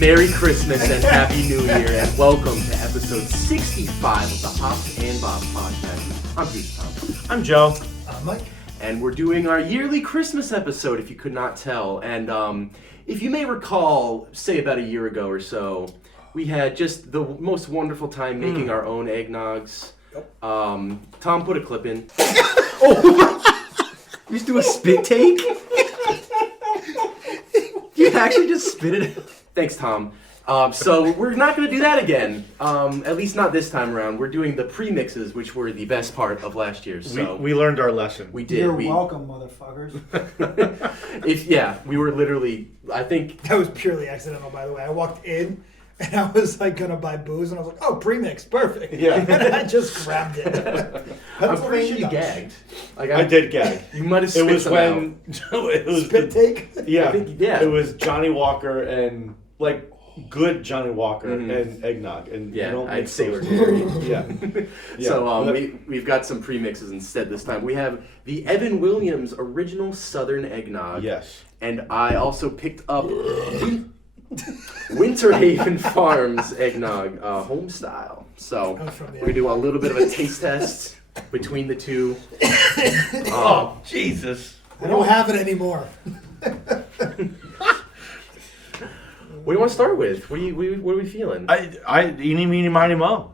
Merry Christmas and Happy New Year, and welcome to episode 65 of the Hops and Bops podcast. I'm Bruce Tom. I'm Joe. I'm Mike. And we're doing our yearly Christmas episode, if you could not tell. And if you may recall, say about a year ago or so, we had just the most wonderful time making our own eggnogs. Yep. Tom put a clip in. Oh! You just do a spit take? You actually just spit it out? Thanks, Tom. So we're not going to do that again. At least not this time around. We're doing the pre-mixes, which were the best part of last year. So we learned our lesson. We did. You're welcome, motherfuckers. We were literally, I think... That was purely accidental, by the way. I walked in, and I was like going to buy booze, and I was like, oh, premix, perfect. Yeah. And I just grabbed it. I'm pretty sure you gagged. Like, I did gag. You might have spit It was some when... It was Spit take? Yeah. I think, yeah. It was Johnny Walker and, like, good Johnny Walker and eggnog. And Yeah, you don't I'd mix say those we're two. Yeah. So we've got some premixes instead this time. We have the Evan Williams Original Southern Eggnog. Yes. And I also picked up Winterhaven Farms Eggnog, home style. So we're gonna do a little bit of a taste test between the two. Oh, Jesus. I don't have it anymore. What do you want to start with? What are we feeling? Eeny, meeny, miny, mo.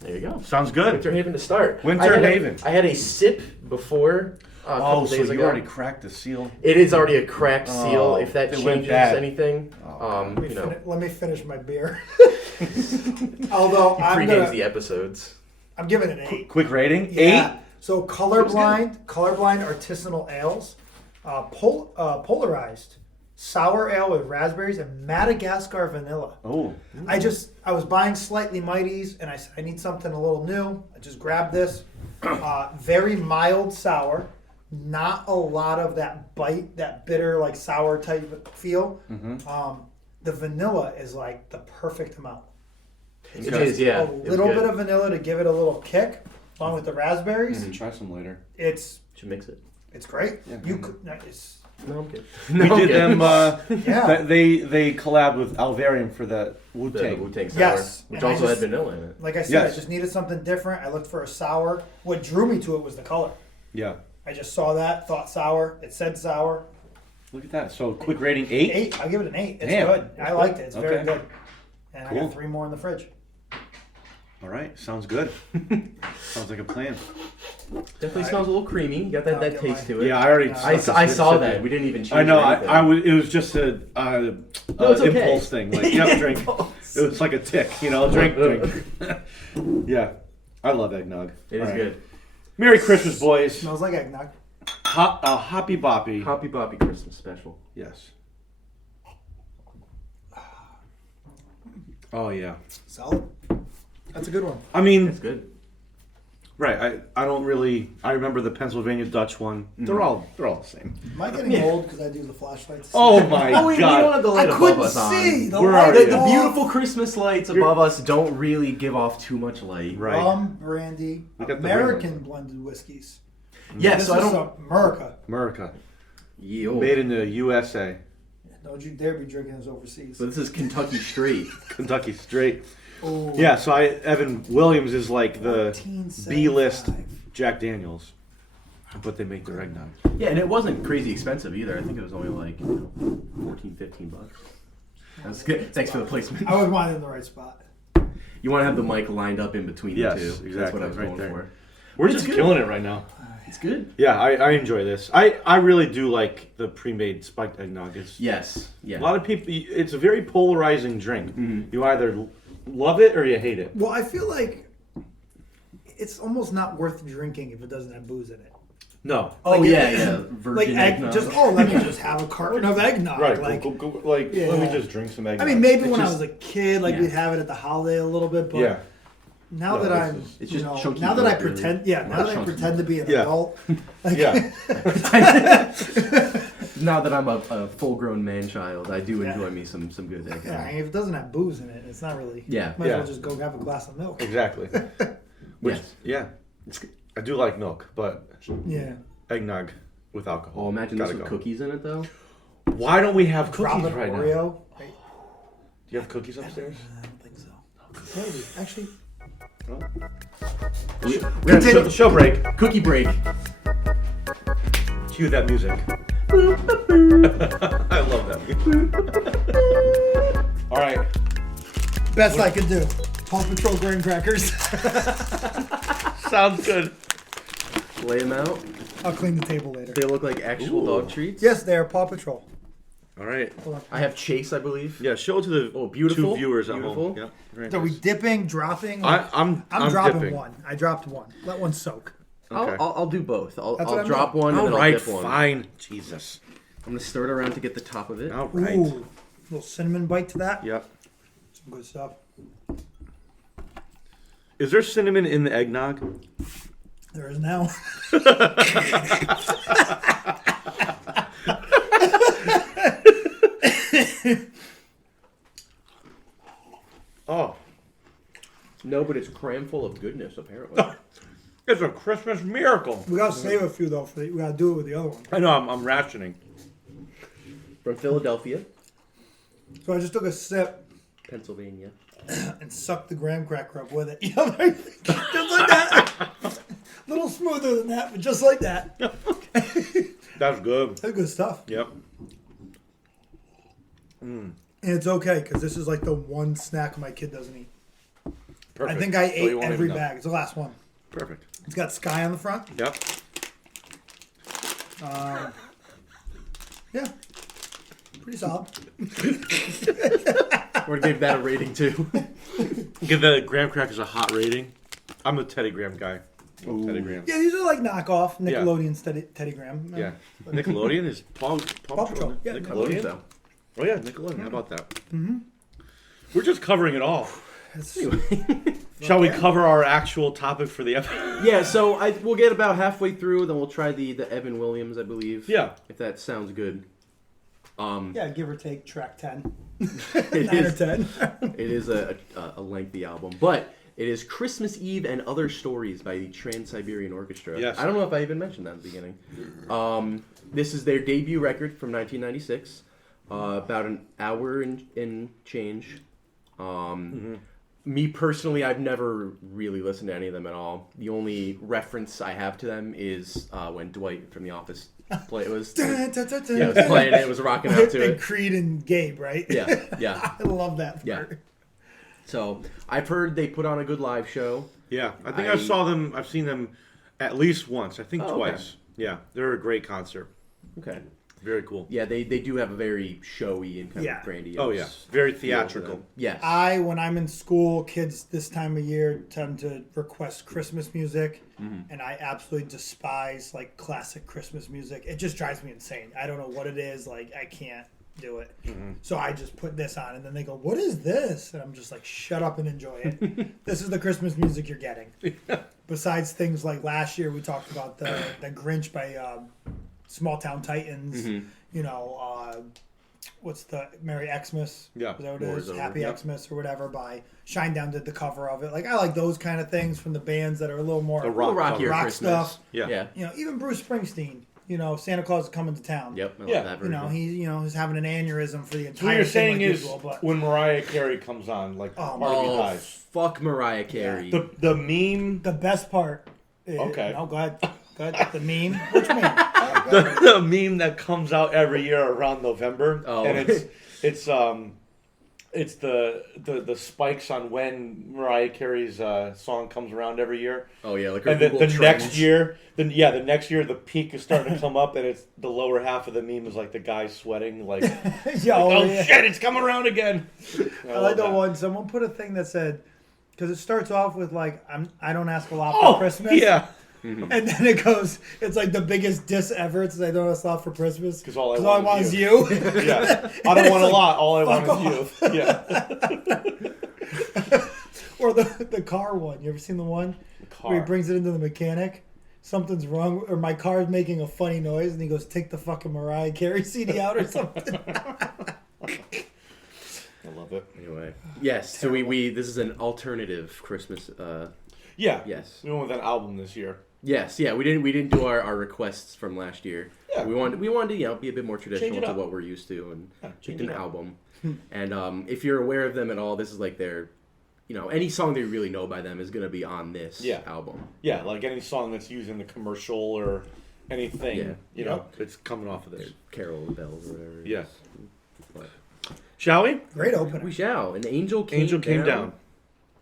There you go. Sounds good. Winterhaven to start. Winterhaven. I had a sip before. A couple days ago. already cracked the seal? It is already a cracked seal. If that it went changes bad. anything, Let me finish my beer. Although prenames the episodes. I'm giving it an 8. Quick rating? Yeah. 8? So colorblind artisanal ales, polarized, sour ale with raspberries and Madagascar vanilla. Oh. I was buying slightly mighties and I said I need something a little new. I just grabbed this. Very mild sour, not a lot of that bite, that bitter like sour type feel. Mm-hmm. The vanilla is like the perfect amount. It is, yeah. A little bit of vanilla to give it a little kick, along with the raspberries. Try some later. Should mix it. It's great. Yeah. You could. It's, No, I'm kidding. We did them. Yeah. They collabed with Alvarium for the Wu-Tang. The Wu-Tang sour, Yes. which And also had vanilla in it. Like I said, Yes. I just needed something different. I looked for a sour. What drew me to it was the color. Yeah. I just saw that, thought sour. It said sour. Look at that. So quick rating 8? 8. I'll give it an 8. It's Damn. good. I liked it. It's very Okay. good. And I Cool. got 3 more in the fridge. All right. Sounds good. Sounds like a plan. Definitely smells a little creamy. You got that I'll get taste mine. to it. Yeah, I already. I saw that. We didn't even choose. I know. anything. I was. It was just a it's okay. impulse thing. Like, yep, drink. It was like a tick, drink. Yeah, I love eggnog. It is All right. good. Merry Christmas, boys. Smells like eggnog. Hoppy Boppy. Hoppy Boppy Christmas special. Yes. Oh yeah. Solid. That's a good one. I mean, It's good. right. I don't really. I remember the Pennsylvania Dutch one. They're all the same. Am I getting old because I do the flashlights? Oh my we God. don't have the light I above couldn't us see. on. The Where light are you? The off. beautiful Christmas lights above us don't really give off too much light. Right. Rum, brandy, We got the American blended whiskeys. Yeah, This so I is don't. America. America. Yo. Made in the USA. Don't you dare be drinking this overseas. But this is Kentucky straight. Kentucky straight. Oh, Yeah, so Evan Williams is like the 1475. B-list Jack Daniels, but they make their eggnog. Yeah, and it wasn't crazy expensive either. I think it was only like 14, 15 bucks. That's good. Thanks for the placement. I was wanting in the right spot. You want to have the mic lined up in between Yes, the two. That's exactly, what I was right going there. for. We're It's just good. killing it right now. It's good. Yeah, I enjoy this. I really do like the pre-made spiked eggnog. It's Yes. Yeah. a lot of people. It's a very polarizing drink. Mm-hmm. You either love it or you hate it. Well, I feel like it's almost not worth drinking if it doesn't have booze in it. No. Oh Like, yeah, it- yeah. Like, Virgin eggnog. let me just have a carton of eggnog. Right. Like, Let me Yeah. just drink some eggnog. I mean, maybe It's when I just- was a kid, like Yeah. we'd have it at the holiday a little bit, but Yeah. now No, that this I'm, is- It's you just know, chunky now that I milk, really. pretend, yeah, now Not that I chunky pretend to be an Yeah. adult, like, Yeah. Now that I'm a full-grown man-child, I do Yeah. enjoy me some good eggnog. yeah, if it doesn't have booze in it, it's not really. Yeah. Might as Yeah. well just go have a glass of milk. Exactly. Which, Yes. yeah. I do like milk, but Yeah. eggnog with alcohol. Oh, imagine Gotta this with go. cookies in it though. Why don't we have Drop cookies an right now? Oreo. Right? you have cookies upstairs? I don't think so. Maybe. Actually, No? We have Show break. cookie break. Cue that music. I love that music. All right. best I could do. Paw Patrol graham crackers. Sounds good. Lay them out. I'll clean the table later. They look like actual dog treats. Yes, they are Paw Patrol. All right. Hold on. I have Chase, I believe. Yeah, show it to the beautiful. two viewers at Beautiful. home. Yeah. Very So we nice. dipping, dropping? I'm dropping dipping. one. I dropped one. Let one soak. Okay. I'll do both. That's what I I'll meant. drop one and All then I'll right, dip one. fine. Jesus. I'm gonna stir it around to get the top of it. All right. Ooh, little cinnamon bite to that. Yep. Some good stuff. Is there cinnamon in the eggnog? There is now. Oh, No, but it's cram full of goodness, apparently. it's a Christmas miracle. We gotta save a few though. We gotta do it with the other one. I know. I'm rationing. From Philadelphia, So I just took a sip Pennsylvania. and sucked the graham cracker up with it. You know, just like that. A little smoother than that, but just like that. That's good. That's good stuff. Yep. And it's okay because this is like the one snack my kid doesn't eat. Perfect. I think I So you ate won't every even know. bag. It's the last one. Perfect. It's got Sky on the front. Yep. Yeah. Pretty solid. We're gonna give that a rating too. Give the graham crackers a hot rating. I'm a Teddy Graham guy. Love Teddy Graham. Yeah, these are like knockoff Nickelodeon Teddy Graham. Yeah. Nickelodeon is Paw Patrol. Yeah, Nickelodeon. So. Oh yeah, Nickelodeon. How about that? Mm-hmm. We're just covering it all. Shall we cover our actual topic for the episode? Yeah, so we'll get about halfway through, then we'll try the Evan Williams, I believe. Yeah. If that sounds good. Yeah, give or take track 10. It 9 or is, 10. it is a lengthy album, but it is Christmas Eve and Other Stories by the Trans-Siberian Orchestra. Yes. I don't know if I even mentioned that in the beginning. This is their debut record from 1996. About an hour and change. Me personally, I've never really listened to any of them at all. The only reference I have to them is when Dwight from The Office played. It was playing it. It was rocking out to And it. Creed and Gabe, right? Yeah. I love that Yeah. part. So I've heard they put on a good live show. Yeah, I think I saw them. I've seen them at least once. I think Oh, okay. twice. Yeah, they're a great concert. Okay. Very cool. Yeah, they do have a very showy and kind Yeah. of grandiose. Oh yeah, very feel to theatrical. them. Yes. When I'm in school, kids this time of year tend to request Christmas music, and I absolutely despise like classic Christmas music. It just drives me insane. I don't know what it is. Like I can't do it. So I just put this on, and then they go, "What is this?" And I'm just like, "Shut up and enjoy it. This is the Christmas music you're getting." Besides things like last year, we talked about the Grinch by Small Town Titans. You know, what's the Merry Xmas? Yeah. Is that what it War is? is over. Happy Yep. Xmas or whatever by Shinedown did the cover of it. Like I like those kind of things from the bands that are a little more The A little rockier rock Christmas. stuff. Yeah. Yeah. You know, even Bruce Springsteen. You know, Santa Claus is coming to town. Yep. I love Yeah. that You know, version. he's having an aneurysm for the entire So what you're thing saying like is usual, but when Mariah Carey comes on, like Oh, party Oh, highs. fuck Mariah Carey. The meme, the best part is, Okay. No, go ahead. Go ahead. The meme. Which meme? Go ahead. the meme that comes out every year around November, Oh. and it's the spikes on when Mariah Carey's song comes around every year. Oh yeah, like her And the Google next Trends. year, the next year the peak is starting to come up, and it's the lower half of the meme is like the guy sweating, like, Yeah, oh yeah. shit, it's coming around again. I like the one. Someone put a thing that said, because it starts off with like, I don't ask a lot for Oh, Christmas. yeah. And then it goes, it's like the biggest diss ever. It says, I don't ask a lot for Christmas. 'Cause all I I want want is is you. Yeah, I don't want a like, lot. All I want fuck is you. Yeah. Or the car one. You ever seen the one? Where he brings it into the mechanic. Something's wrong, or my car's making a funny noise, and he goes, take the fucking Mariah Carey CD out or something. I love it. Anyway, yes. So we this is an alternative Christmas. Yeah. Yes. We went with an album this year. Yes. Yeah. We didn't do our requests from last year. Yeah. We wanted to be a bit more Change traditional it to up. what we're used to and Yeah, change picked an it up. album. And if you're aware of them at all, this is like their, any song they really know by them is going to be on this album. Yeah, like any song that's used in the commercial or anything, it's coming off of this. Carol of the Bells or whatever. Yeah. But, shall we? Great opener. we shall. An angel came down.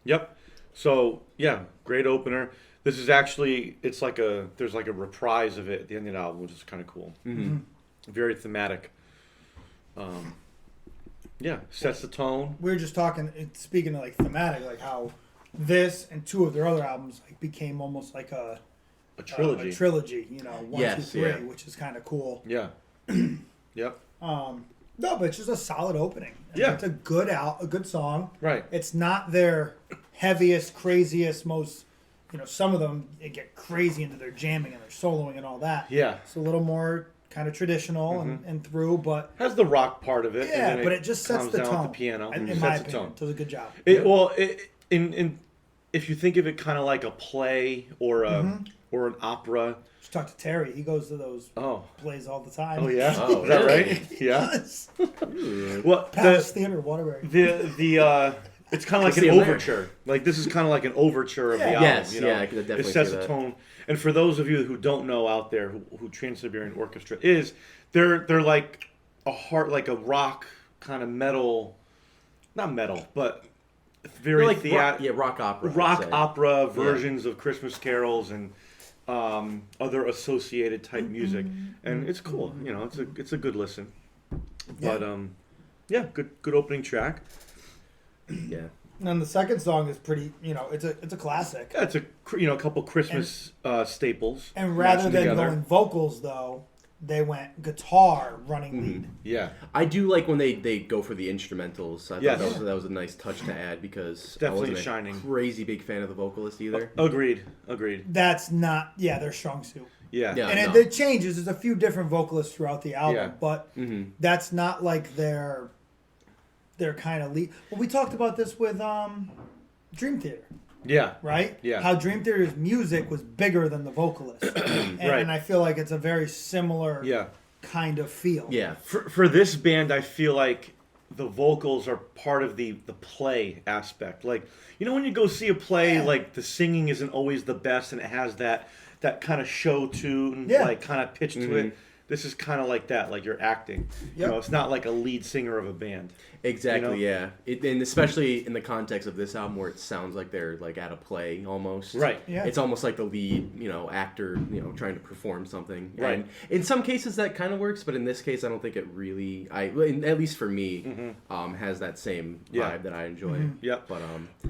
Yep. So, yeah, great opener. This is actually, there's like a reprise of it at the end of the album, which is kind of cool. Mm-hmm. Very thematic. Sets the tone. We were just talking, speaking of like thematic, like how this and two of their other albums like became almost like a trilogy. A trilogy, 1, 2, 3, which is kind of cool. Yeah. Yep. No, but it's just a solid opening. Yeah. It's a good song. Right. It's not their heaviest, craziest, most, some of them they get crazy into their jamming and their soloing and all that. Yeah. It's a little more kind of traditional and through, but has the rock part of it. Yeah, and then but it just sets the tone. With the piano. In Sets my the opinion, tone. does a good job. If you think of it kind of like a play or an opera. Just talk to Terry. He goes to those Oh. plays all the time. Oh yeah. Oh, is that really? right? Yeah. Yes. Well, Palace Theater, Waterbury. it's kind of like an overture. Like this is kind of like an overture of the album. Yes, I could definitely It sets see the that. tone. And for those of you who don't know out there who Trans-Siberian Orchestra is, they're like like a rock kind of metal, not metal, but very like rock opera. Rock opera versions of Christmas carols and other associated type music, and it's cool. It's a good listen. But good opening track. Yeah. And the second song is pretty, it's a classic. Yeah, it's a couple Christmas staples. And rather than together. going vocals, though, they went guitar running lead. Yeah. I do like when they go for the instrumentals. I Yes. thought that was a nice touch to add because Definitely I wasn't shining. a crazy big fan of the vocalist either. Agreed. That's not, their strong suit. Yeah. Yeah. And no. it changes. There's a few different vocalists throughout the album, Yeah. but that's not like their kind of lead. Well, we talked about this with Dream Theater, Yeah. right? Yeah. How Dream Theater's music was bigger than the vocalist. And I feel like it's a very similar kind of feel. Yeah. For this band, I feel like the vocals are part of the play aspect. Like, when you go see a play, like the singing isn't always the best, and it has that kind of show tune, like kind of pitch to it. This is kind of like that, like you're acting. Yep. It's not like a lead singer of a band. Exactly, yeah. And especially in the context of this album where it sounds like they're like at a play almost. Right. Yeah. It's almost like the lead, actor, trying to perform something. Right. And in some cases that kind of works, but in this case I don't think it really, at least for me, has that same vibe that I enjoy. Yep. But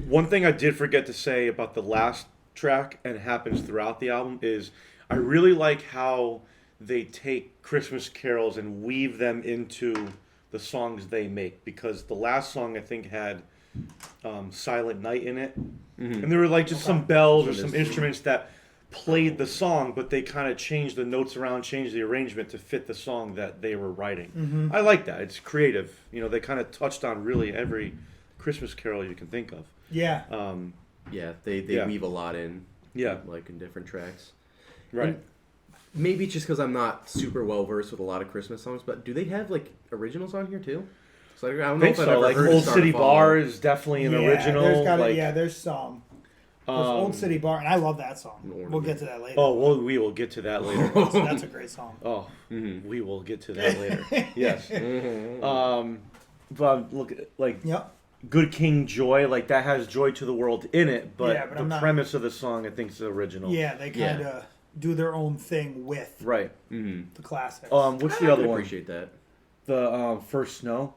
one thing I did forget to say about the last track, and it happens throughout the album, is I really like how they take Christmas carols and weave them into the songs they make, because the last song I think had Silent Night in it, and there were like just some bells or some instruments that played the song, but they kind of changed the notes around, changed the arrangement to fit the song that they were writing. I like that. It's creative. They kind of touched on really every Christmas carol you can think of. Yeah. they weave a lot in. Yeah. Like in different tracks. Right. And maybe it's just because I'm not super well versed with a lot of Christmas songs, but do they have like originals on here too? So I don't know think if I've so. ever Like heard Old Star City to Follow. Bar is definitely an original. There's some. There's Old City Bar, and I love that song. We'll get to that later. Oh, we will get to that later. That's a great song. Oh, we will get to that later. Yes. But look, like Good King Joy, like that has Joy to the World in it, but the premise of the song I think is the original. Yeah, they kind of do their own thing with the classics. What's the other one? I appreciate that. The First Snow.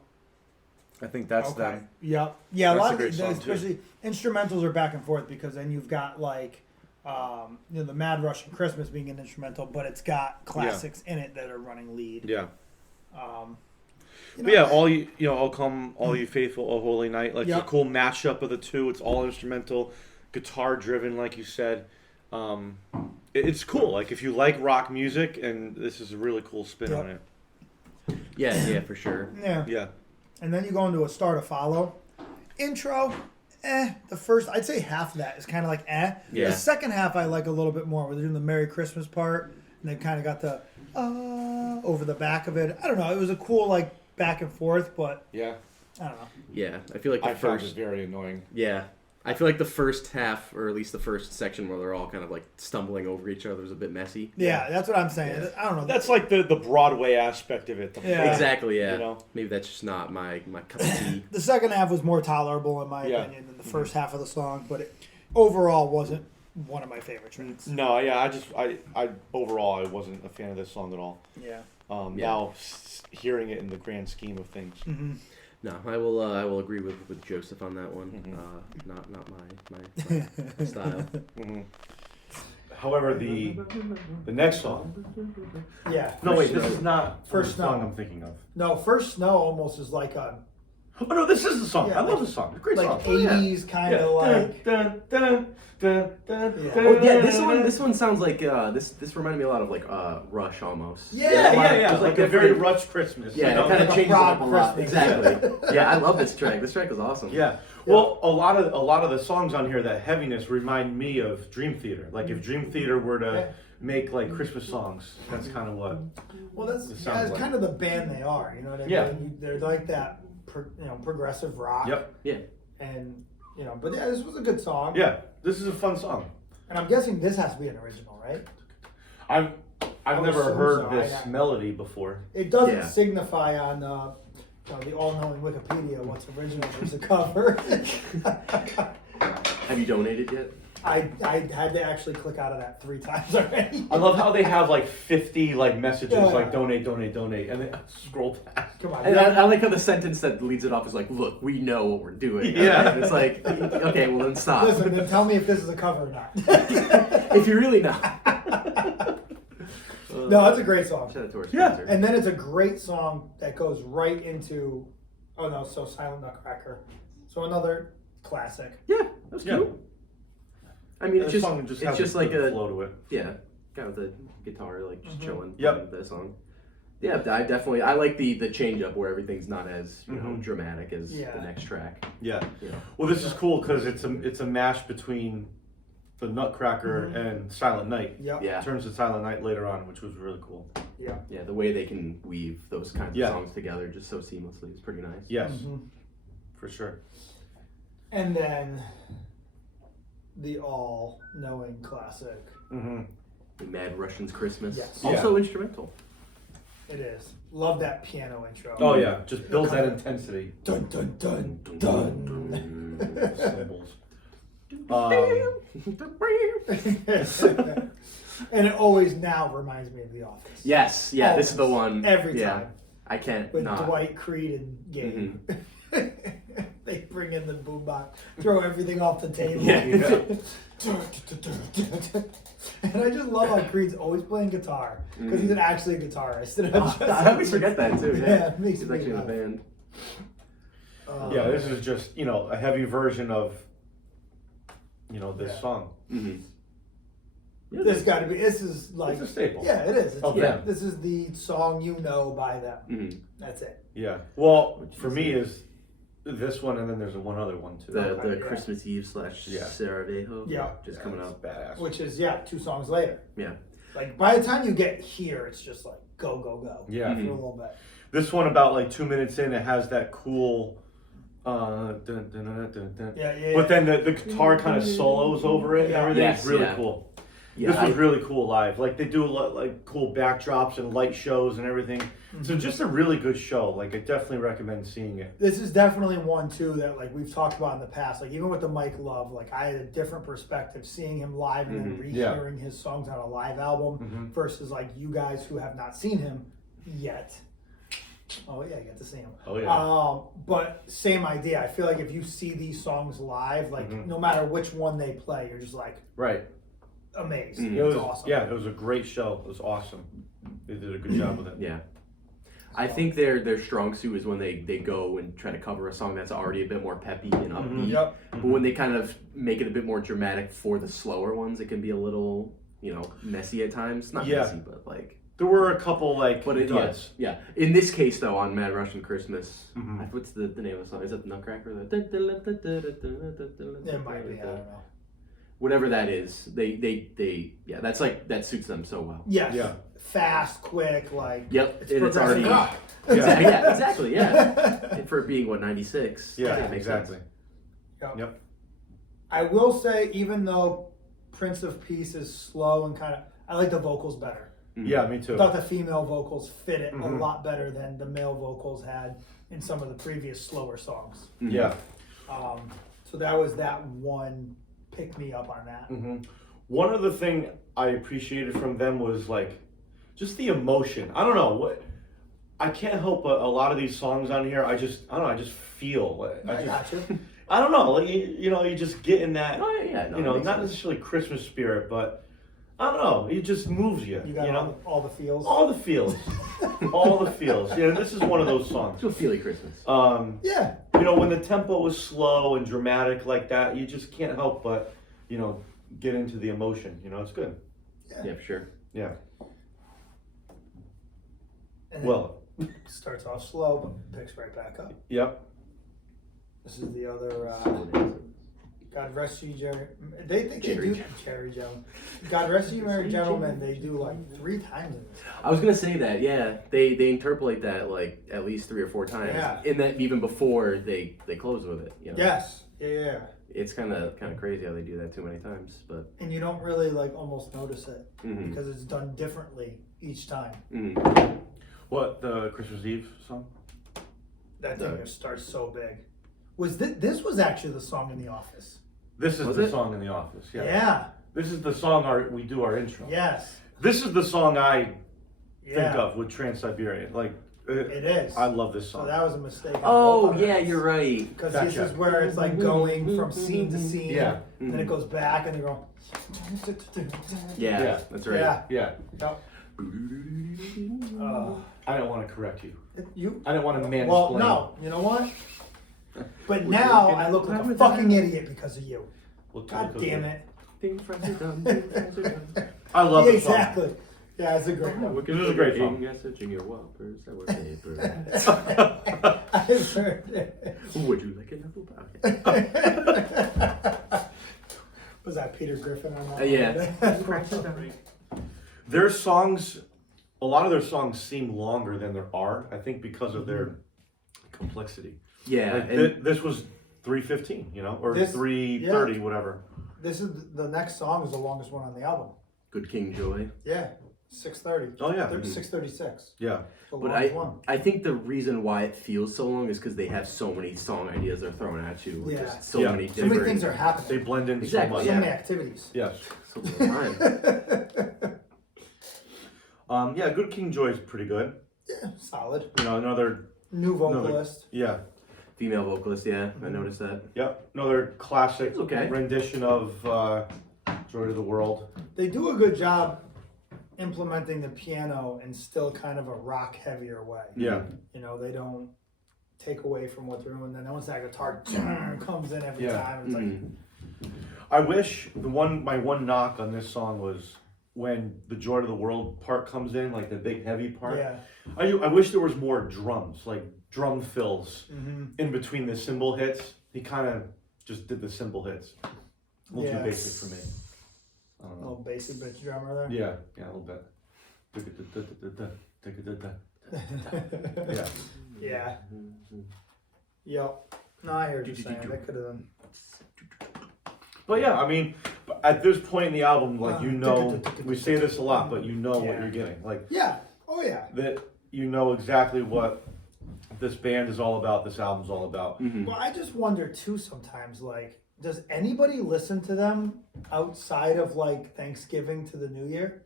I think that's them. Yep. Yeah, a lot of great song, especially instrumentals are back and forth, because then you've got like the Mad Russian Christmas being an instrumental, but it's got classics in it that are running lead. Yeah. But yeah, all I'll come, all you faithful, O Holy Night. Like it's a cool mashup of the two. It's all instrumental, guitar driven, like you said. It's cool. Like if you like rock music, and this is a really cool spin on it. Yeah, for sure. Yeah. And then you go into a Star to Follow. Intro, the first, I'd say half of that is kind of like Yeah. The second half I like a little bit more, where they're doing the Merry Christmas part, and they've kind of got the over the back of it. I don't know. It was a cool like back and forth, but I don't know. Yeah, I feel like I found it very annoying. Yeah. I feel like the first half, or at least the first section where they're all kind of like stumbling over each other, is a bit messy. Yeah, that's what I'm saying. Yeah. I don't know. That's like the Broadway aspect of it. Yeah. Exactly, yeah. You know? Maybe that's just not my cup of tea. The second half was more tolerable in my opinion than the first half of the song, but it overall wasn't one of my favorite tracks. No, yeah, I overall I wasn't a fan of this song at all. Yeah. Now hearing it in the grand scheme of things. Mm-hmm. No, I will agree with Joseph on that one. Mm-hmm. Not my style. Mm-hmm. However, the next song. Yeah. No, wait, this is not First the song Snow. I'm thinking of. No, First Snow almost is like a Oh no, this is the song. Yeah, I love like- this song. It's a great like song. 80s kind of like. Oh yeah, this one sounds like this reminded me a lot of like Rush almost. Yeah. It's Like a very Rush Christmas. Yeah, you know? it kind of Like a changes it up a prog lot. Christmas. Exactly. Yeah, I love this track. This track is awesome. Yeah. Well, a lot of the songs on here, that heaviness, remind me of Dream Theater. Like if Dream Theater were to make like Christmas songs, that's kind of what. Well, that's It sounds like. kind of the band they are. You know what I mean? Yeah. They're like that, progressive rock. Yep. Yeah. And but yeah, this was a good song. Yeah. This is a fun song. And I'm guessing this has to be an original, right? I've I would never assume heard so. this melody before. It doesn't Yeah. signify on the all-knowing Wikipedia what's original versus cover. Have you donated yet? I had to actually click out of that 3 times already. I love how they have like 50 like messages Yeah. like donate, and then scroll past. Come on. And I like how the sentence that leads it off is like, "Look, we know what we're doing." Yeah. And it's like, okay, well then stop. Listen, then tell me if this is a cover or not. If you really know. No, that's a great song. Shout out to our Yeah. sponsor. And then it's a great song that goes right into, Silent Nutcracker. So another classic. Yeah, that's Yeah. cool. I mean, This it's song just has just a like good a flow to it. yeah, kind of the guitar like just chilling. Yep. That song. Yeah, I like the change up where everything's not as dramatic as Yeah. the next track. Yeah. You know. Well, this is cool because it's a mash between the Nutcracker and Silent Night. Yep. Yeah. It turns to Silent Night later on, which was really cool. Yeah. Yeah, the way they can weave those kinds Yeah. of songs together just so seamlessly is pretty nice. Yes, Mhm. for sure. And then the all-knowing classic. Mm-hmm. The Mad Russian's Christmas. Yes. Also instrumental. It is. Love that piano intro. Oh yeah, just builds that intensity. Dun dun dun dun. Symbols. And it always now reminds me of The Office. Yes, yeah, this is the Always. one. Every yeah. time. I can't With not. Dwight, Creed, and Gabe. They bring in the boombox, throw everything off the table. Yeah. And I just love how Creed's always playing guitar because he's actually a guitarist. And I always forget that too. Yeah, it makes he's me actually in a laugh. band. Yeah, this is just a heavy version of this Yeah. song. Mm-hmm. This got to be. This is like It's a staple. Yeah, it is. It's, Oh, yeah. This is the song you know by them. Mm-hmm. That's it. Yeah. Well, for me is this one, and then there's one other one too. The Okay, yeah. Christmas Eve / Sarajevo. Yeah. Just coming That's up. badass. Which is 2 songs later. Yeah. Like by the time you get here, it's just like go go go. Yeah. For a little bit. This one about like 2 minutes in, it has that cool. Dun, dun, dun, dun, dun, dun. Yeah. But then the guitar kind of solos over it and Yeah. everything. Yes, It's really yeah. cool. Yeah, This was really cool live. Like they do a lot like cool backdrops and light shows and everything. So just a really good show. Like I definitely recommend seeing it. This is definitely one too that like we've talked about in the past. Like even with the Mike Love, like I had a different perspective seeing him live and then rehearing his songs on a live album versus like you guys who have not seen him yet. Oh yeah, you get to see him. Oh yeah. But same idea. I feel like if you see these songs live, like no matter which one they play, you're just like Right. amazed. It It's was awesome. Yeah, it was a great show. It was awesome. They did a good job with it. Yeah. I think their strong suit is when they go and try to cover a song that's already a bit more peppy and upbeat. Yep. But when they kind of make it a bit more dramatic for the slower ones, it can be a little, messy at times. Not Yeah. messy, but like. There were a couple like But it, duds. yeah. In this case, though, on Mad Russian Christmas, Mhm. what's the name of the song? Is it the Nutcracker? It might be. I don't know. whatever that is. They yeah, that's like that suits them so well. Yes. Yeah. Fast, quick, like. Yep, It's and it's progressive already rock. yeah, exactly, yeah. And for it being what 96, Yeah, it makes exactly. sense. Yep. I will say, even though Prince of Peace is slow and kind of, I like the vocals better. Yeah, me I too. thought the female vocals fit it a Mhm. lot better than the male vocals had in some of the previous slower songs. Yeah. So that was that one pick me up on that. One other thing I appreciated from them was like just the emotion. I don't know what. I can't help but a lot of these songs on here. I don't know. I just feel. I got you. I don't know. Like you know, you just get in that. Oh yeah, no, you know, it makes not sense. necessarily Christmas spirit, but I don't know. It just moves you. You got You know, all the feels. all the feels, all the feels. Yeah, this is one of those songs. It's a feely Christmas. Yeah. You know, when the tempo is slow and dramatic like that, you just can't help but, you know, get into the emotion. You know, it's good. Yeah, for sure. Yeah. And then Well. starts off slow, but picks right back up. Yep. This is the other. God rest you, Jerry. They think Jerry they do Jerry Jones. God rest you, Merry Gentlemen. They do like 3 times in this. I was gonna say that, yeah. They interpolate that like at least 3 or 4 times. Yeah. In that even before they close with it. You know? Yes. Yeah. It's kind of crazy how they do that too many times, but. And you don't really like almost notice it Mhm. because it's done differently each time. Mhm. What, the Christmas Eve song? That thing just starts so big. Was this was actually the song in The Office? This is Was the it? song in the office. Yeah. Yeah. This is the song we do our intro. Yes. This is the song I Yeah. think of with Trans-Siberian. Like, It is. I love this So song. that was a mistake. on Oh both of yeah, us. you're right. Because Fact this check. is where it's like going from scene to scene. Yeah. Then it goes back and they go. Yeah, Yeah. that's right. Yeah. Yeah. Yep. I don't want to correct you. You. I didn't want to mansplain. Well, no. You know what? But now I look like a fucking idiot because of you. God damn it. I love Yeah, this song. exactly. Yeah, it's a great one. This is a great song. Your whoppers, sour paper. I heard it. Would you like another pocket? Was that Peter Griffin on that? Yeah. Their songs, a lot of their songs seem longer than there are. I think because of their complexity. Yeah, Like, and this was 3:15, you know, or This- 3:30, whatever. This is the next song is the longest one on the album. Good King Joy. Yeah, 6:30. Oh yeah, 6:36. yeah. The But longest one. I think the reason why it feels so long is because they have so many song ideas they're throwing at you. With Yeah. just so Yeah. many So different. many things are They happening. blend in Exactly, so So much. many yeah. activities. Yes. So little time. Yeah, Good King Joy is pretty good. Yeah, solid. You know, another. New vocalist. Yeah. Female vocalist, yeah, I noticed that. Yep. Another classic Okay. rendition of Joy to the World. They do a good job implementing the piano in still kind of a rock heavier way. Yeah. You know, they don't take away from what they're doing. Then once that guitar comes in every Yeah. time, it's like, Mhm. I wish my one knock on this song was when the Joy to the World part comes in, like the big heavy part. yeah. I wish there was more drums, like drum fills Mm-hmm. in between the cymbal hits. He kind of just did the cymbal hits. A little Yeah. too basic for me. I don't A know. little basic bitch drummer there. Yeah, a little bit. Yeah. Yeah. Yep. No, I hear what you're saying. They could have done. But yeah, I mean, at this point in the album, like, you know, we say this a lot, but you know what Yeah. you're getting. Like, Yeah. Oh yeah. that you know exactly what this band is all about, this album's all about. Mhm. Well, I just wonder too sometimes, like, does anybody listen to them outside of like Thanksgiving to the New Year?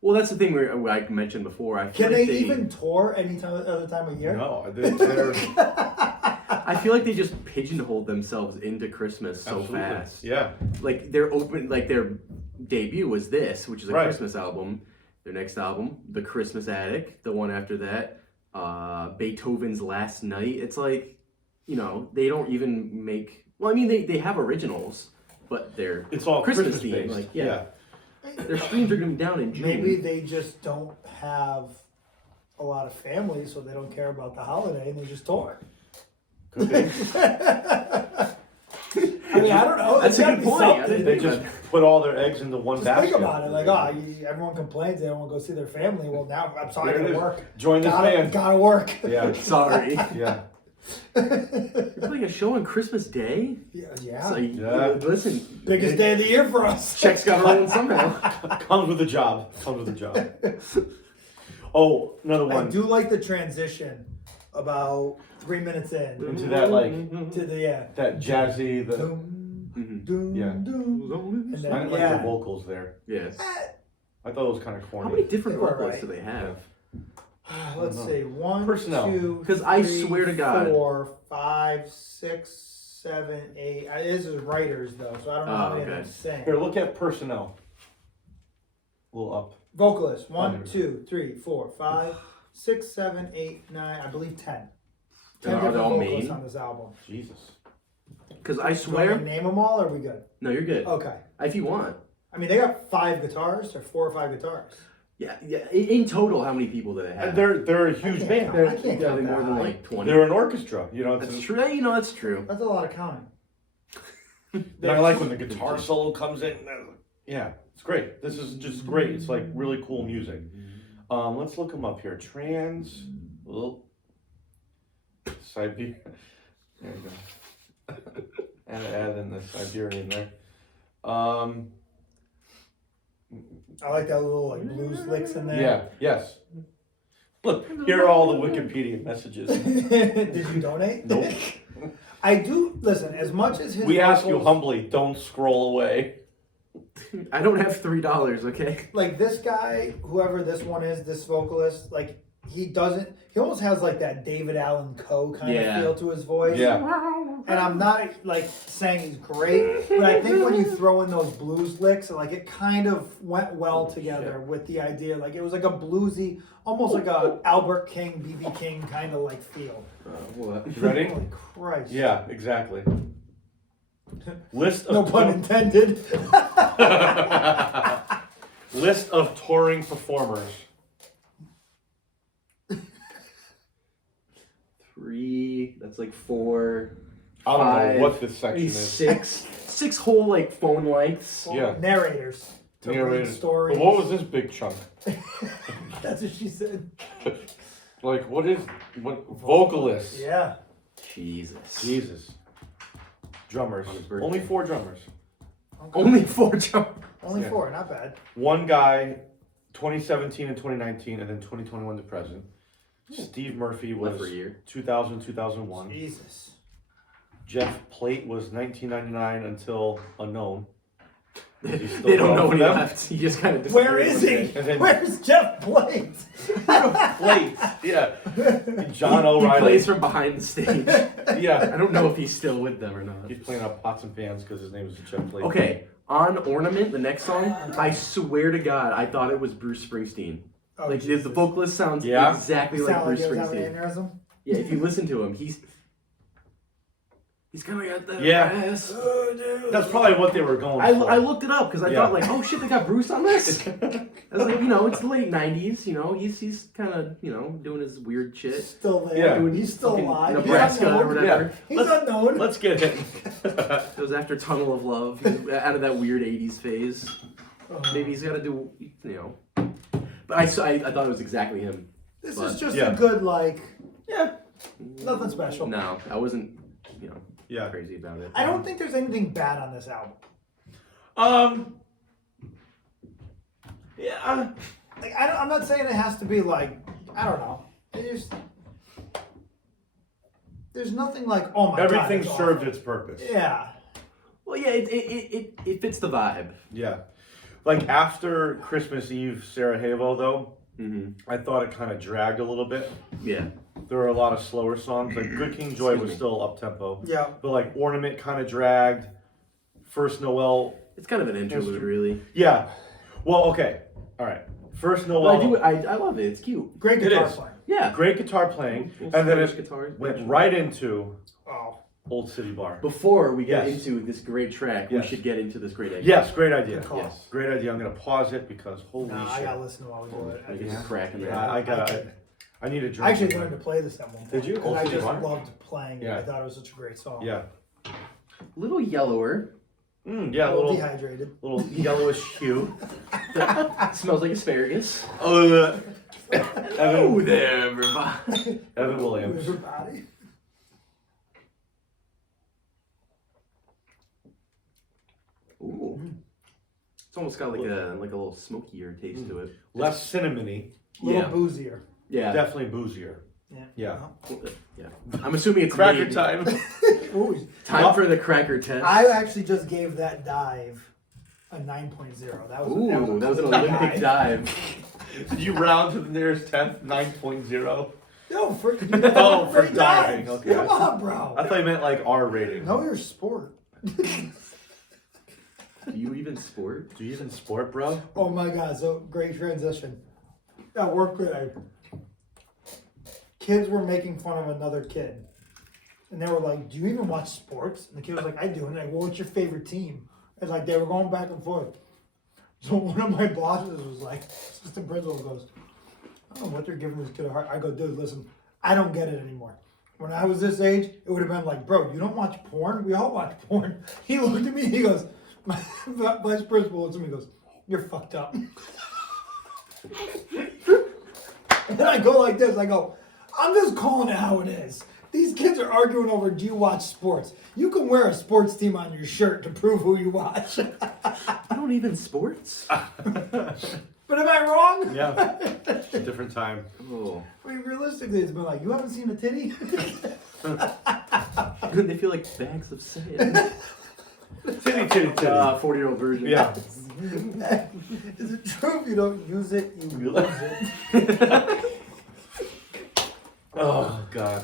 Well, that's the thing where I mentioned before. I feel Can like they even tour any other time of year? No, they're I feel like they just pigeonholed themselves into Christmas so absolutely. fast. Yeah. Like their their debut was this, which is a Right. Christmas album. Their next album, The Christmas Attic. The one after that, Beethoven's Last Night. It's like, you know, they don't even make. Well, I mean, they have originals, but they're It's all Christmas Christmas themed. based. Like, yeah. Their streams are gonna be down in June. Maybe they just don't have a lot of family, so they don't care about the holiday, and they just tour. Could be. I mean, I don't know. That's There's a gotta good be point. I something. didn't They think just about it. put all their eggs into one Just basket. think about it. Like, everyone complains they don't want to go see their family. Well, now I'm sorry, There it I gotta is. work. Join this Gotta, band. gotta work. Yeah. Sorry. Yeah. You're playing a show on Christmas Day? Yeah. So Yeah. Listen, Biggest day of the year for us. checks got rolling somehow. Comes with a job. Comes with a job. Oh, another I one. do like the transition about 3 minutes in Into that, like, to the that jazzy, the... doom, doom, Yeah. doom. And I then, didn't like the vocals there. Yes. I thought it was kind of How many corny. different They were vocalists do right. they have? Let's see, 1, Personnel. 2, 'Cause I 3, swear to God. 4, 5, 6, 7, 8. This is writers though, so I don't know how many of them okay. sing. Here, look at personnel. A little up. Vocalists, Oh, 1, 2, 3, 4, 5, 6, 7, 8, 9. I believe 10. 10 Are they different all vocalists main? on this album. Jesus. Because I Do you want me swear. to name them all, or are we good? No, you're good. Okay. If you want. I mean, they got 5 guitars, or 4 or 5 guitars. Yeah, yeah. In total, how many people do they have? And they're a huge I band. They're, I can't are count they more that than high. like 20? They're an orchestra. You know, That's it's true. You know, that's true. That's a lot of counting. And I like when the guitar solo comes in. Yeah, it's great. This is just great. It's like really cool music. Let's look them up here. Siberian. There you go. add in the Siberian there. I like that little like blues licks in there. Yeah. Yes. Look, here are all the Wikipedia messages. Did you donate? Nope. I do listen. As much as his We ask you vocals- humbly, don't scroll away. I don't have $3, okay? like this guy, whoever this one is, this vocalist, like he almost has like that David Allen Coe kind Yeah. of feel to his voice. Yeah. And I'm not like saying he's great, but I think when you throw in those blues licks, like it kind of went well together with the idea. Like it was like a bluesy, almost like a Albert King, B.B. King kind of like feel. What? You ready? Holy Christ. Yeah, exactly. List of No pun intended. List of touring performers. 3. That's like 4. I don't 5, know what this section maybe is. 6. 6 whole like phone lengths. Yeah. Narrators. To read Narrators. stories. But what was this big chunk? That's what she said. Like, what vocalists? Yeah. Jesus. Jesus. Drummers. On his birthday. Only 4 drummers. Only 4 jump. Only Yeah. 4, not bad. One guy, 2017 and 2019, and then 2021 to present. Steve Murphy was Every year. 2000, 2001. Jesus. Jeff Plate was 1999 until unknown. Is he still They don't going know for when he them? left. He just kind of Where is he? And then- Where's Jeff Blake? Plate, yeah. John He O'Reilly. plays from behind the stage. Yeah. I don't know if he's still with them or not. He's playing up pots and pans because his name is Jeff Plate. Okay, on Ornament, the next song, I swear to God, I thought it was Bruce Springsteen. Oh, Like Jesus. the vocalist sounds Yeah? exactly You like sound Bruce like he was having Springsteen. an aneurysm? Yeah, if you listen to him, he's kind of got that Yeah. ass. That's probably what they were going for. I looked it up because I Yeah. thought like, oh shit, they got Bruce on this. I was like, it's the late '90s. He's kind of doing his weird shit. Still there. Yeah. He's still Fucking alive. Nebraska He's or unknown. whatever. He's Let's- unknown. Let's get it. It was after Tunnel of Love. He was out of that weird '80s phase. Maybe he's got to do, But I thought it was exactly him. This But- is just Yeah. a good, like, Yeah. nothing special. No, I wasn't, Yeah. crazy about it. I don't think there's anything bad on this album. Yeah. Like, I'm not saying it has to be like, I don't know. There's nothing like, oh my god. Everything that's served awful. its purpose. Yeah. Well, yeah, it fits the vibe. Yeah. Like after Christmas Eve Sarajevo though, Mm-hmm. I thought it kind of dragged a little bit. Yeah. There were a lot of slower songs. Like Good King Joy Excuse was me. still up tempo. Yeah. But like Ornament kind of dragged. First Noel. It's kind of an interlude, really. Yeah. Well, okay. All right. First Well, Noel. I love it. It's cute. Great It guitar is. playing. Yeah. Great guitar playing. Little And then Spanish it guitars. went right into Oh. Old City Bar. Before we get Yes. into this great track, Yes. we should get into this great idea. Yes, great idea. Good call. Yes, great idea. I'm gonna pause it because holy Nah, I shit. gotta listen while we do it. We get a crack in there. Yeah, I need a drink. I actually learned to play this at one point. Did you? Because I Old City just Bar? loved playing it. Yeah. I thought it was such a great song. Yeah. Little yellower. Yeah, a little dehydrated. little yellowish hue. Smells like asparagus. Evan, Oh there, everybody. Evan Williams. Everybody. Ooh. It's almost got like a little smokier taste to it. Less cinnamony. A little Yeah. boozier. Yeah. Definitely boozier. Yeah. Yeah. Yeah. I'm assuming it's Cracker made- time. Ooh. Time for the cracker test. I actually just gave that dive a 9.0. That was an Olympic dive. Did you round to the nearest 10th? 9.0? No, for Oh, for dives. diving, okay. Come on, bro. I thought you meant like R rating. Know your sport. Do you even sport? Do you even sport, bro? Oh my god, so great transition. At work today, kids were making fun of another kid. And they were like, do you even watch sports? And the kid was like, I do. And they're like, well, what's your favorite team? It's like they were going back and forth. So one of my bosses was like, assistant principal goes, I don't know what they're giving this kid a heart. I go, dude, listen, I don't get it anymore. When I was this age, it would have been like, bro, you don't watch porn? We all watch porn. He looked at me, he goes, my vice principal looks at me and goes, you're fucked up. And then I go like this, I go, I'm just calling it how it is. These kids are arguing over, do you watch sports? You can wear a sports team on your shirt to prove who you watch. I don't even sports. But am I wrong? Yeah. It's a different time. Oh. I mean, realistically, it's been like, you haven't seen a titty? They feel like bags of sand. Titty, titty, titty. 40-year-old version. Yeah. Is it true if you don't use it, you lose it? Oh, God.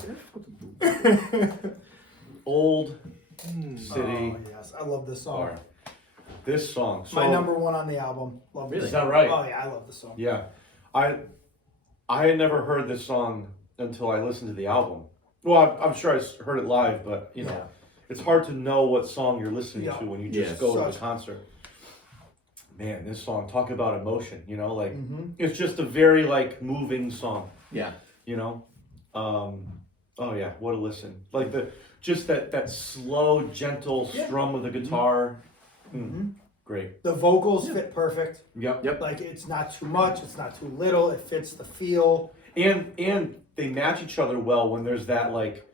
Old City Oh, yes, I love this song. Bar. This song. So, My number one on the album. Love Really? this Is that song. right? Oh yeah, I love this song. Yeah. I had never heard this song until I listened to the album. Well, I'm sure I heard it live, but, you know, Yeah. it's hard to know what song you're listening Yeah. to when you just Yeah. go to Such- the concert. Man, this song, talk about emotion, you know, like, Mm-hmm. it's just a very, like, moving song, Yeah. you know? Oh yeah, what a listen. Like that slow, gentle Yeah. strum of the guitar. Great. The vocals fit perfect. Yep. Like it's not too much, it's not too little. It fits the feel. And they match each other well when there's that like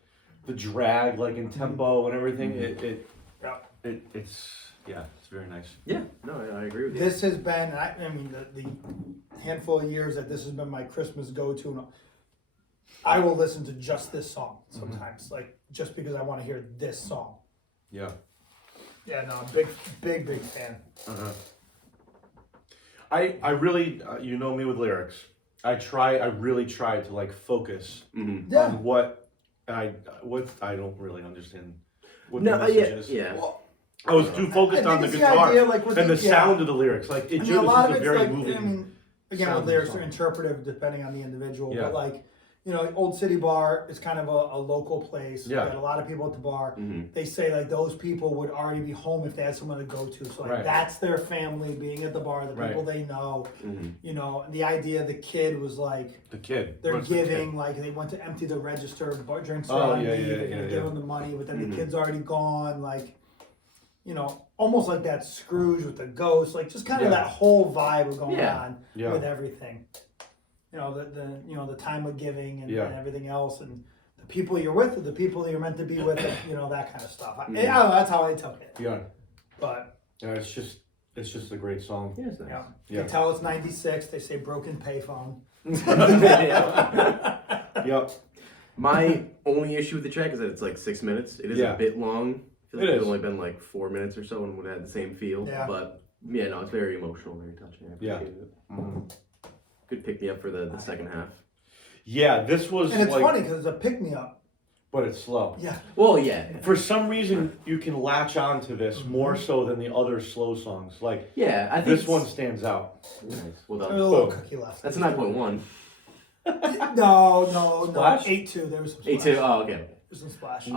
the drag like in tempo and everything. It's very nice. Yeah. No, I agree with you. This has been, I mean, the handful of years that this has been my Christmas go-to. I will listen to just this song sometimes, like just because I want to hear this song. Yeah. Yeah, no, big fan. I really you know me with lyrics. I really try to like focus Yeah. on what I don't really understand what No, the message yeah, is. yeah. Well, I was too focused I on think the it's the guitar idea, like, with and the- the yeah. sound of the lyrics. Like I mean, a this lot of is a it's very like, moving. I mean, again, sound the of lyrics the are song. interpretive depending on the individual, Yeah. but like, you know, Old City Bar is kind of a local place. Yeah. We had a lot of people at the bar. Mhm. They say like those people would already be home if they had someone to go to. So like Right. that's their family being at the bar, the Right. people they know. Mhm. You know, and the idea the kid was like The kid. they're What's the kid? giving, like they went to empty the register, drinks Oh, are on yeah, leave, yeah, they're gonna yeah, give yeah. them the money, but then Mhm. the kid's already gone, like, you know, almost like that Scrooge with the ghost, like just kind of Yeah. that whole vibe going Yeah. on Yeah. with everything. You know, the time of giving and, Yeah. and everything else, and the people you're with, the people you're meant to be with, and, you know, that kind of stuff. I don't know, that's how I took it. Yeah. But Yeah, it's just a great song. Yeah, it's nice. yeah, Yeah. they tell it's 96. They say broken payphone. Yep. My only issue with the track is that it's like 6 minutes. It is Yeah. a bit long. I feel It like it's is. only been like 4 minutes or so and would have had the same feel. Yeah. But yeah, no, it's very emotional, very touching. I Yeah. appreciate it. Good pick me up for the second half. Yeah, this was And it's like, funny because it's a pick me up. but it's slow. Yeah. Well, yeah. For some reason, you can latch on to this more so than the other slow songs. Like Yeah, I think this one stands out. Nice. Well There's a done. little cookie left. That's a 9.1. No. Splash? 8.2. There was some A2. splash. Oh, okay. There's some splash.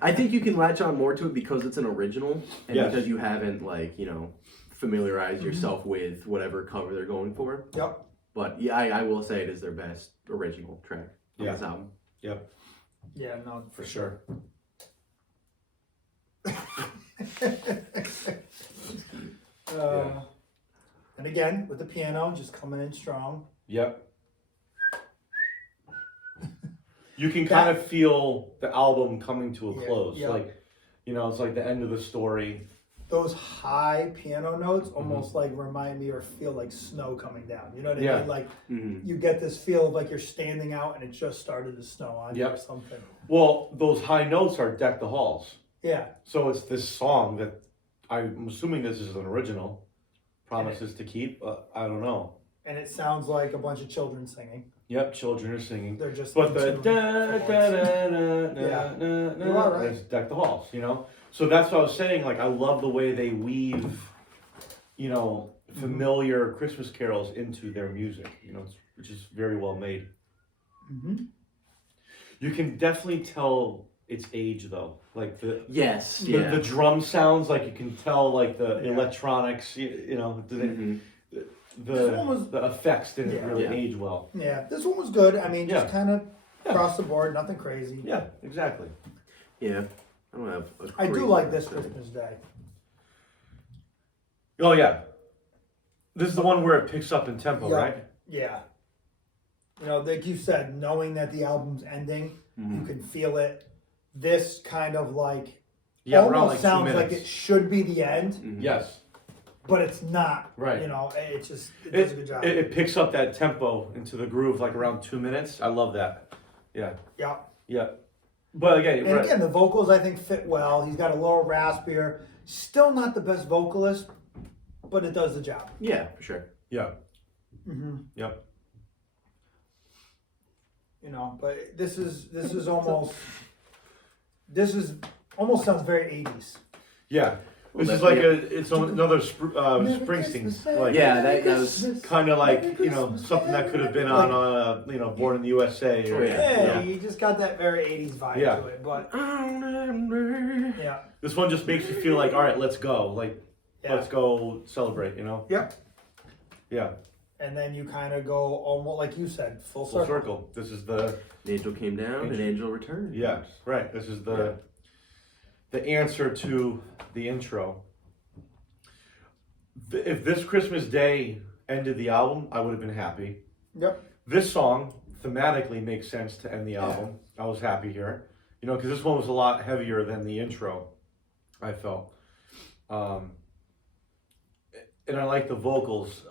I think you can latch on more to it because it's an original and Yes. because you haven't like, you know, familiarized yourself with whatever cover they're going for. Yep. But yeah, I will say it is their best original track on Yeah. this album. Yep, Yeah, no. for sure. And again, with the piano just coming in strong. Yep. You can kind of feel the album coming to a close. Yeah. Like, you know, it's like the end of the story. Those high piano notes almost like remind me or feel like snow coming down. You know what I mean? Like you get this feel of like you're standing out and it just started to snow on you or something. Well, those high notes are Deck the Halls. Yeah. So it's this song that I'm assuming this is an original. Promises to Keep. I don't know. And it sounds like a bunch of children singing. Yep, children are singing. They're just. But the it's Deck the Halls, you know? So that's what I was saying. Like, I love the way they weave, you know, familiar Christmas carols into their music, you know, which is very well made. Mm-hmm. You can definitely tell its age, though. Like, the drum sounds, like, you can tell, like, the electronics, you know, the effects didn't really age well. Yeah, this one was good. I mean, just kind of across the board, nothing crazy. Yeah, exactly. Yeah. I don't have I do like this Christmas Day. Oh, yeah. This is the one where it picks up in tempo, right? Yeah. You know, like you said, knowing that the album's ending, you can feel it. This kind of like almost like sounds like it should be the end. Yes. But it's not. Right. You know, it does a good job. It picks up that tempo into the groove like around 2 minutes. I love that. Yeah. Yeah. Yeah. But again, again, the vocals I think fit well. He's got a little raspier. Still not the best vocalist, but it does the job. Yeah, for sure. Yeah. Yep. You know, but this is almost sounds very 80s. Yeah. This is like it's another Springsteen. Like, that was kind of like, you know, something that could have been on, you know, Born in the USA. Or, you just got that very 80s vibe to it. But this one just makes you feel like, all right, let's go. Like, let's go celebrate, you know? Yep. Yeah. And then you kind of go almost, like you said, full circle. This is the... An angel came down, an angel returned. Yeah, right. This is the answer to the intro. If this Christmas Day ended the album, I would have been happy. Yep. This song thematically makes sense to end the album. I was happy here. You know, because this one was a lot heavier than the intro, I felt. And I like the vocals.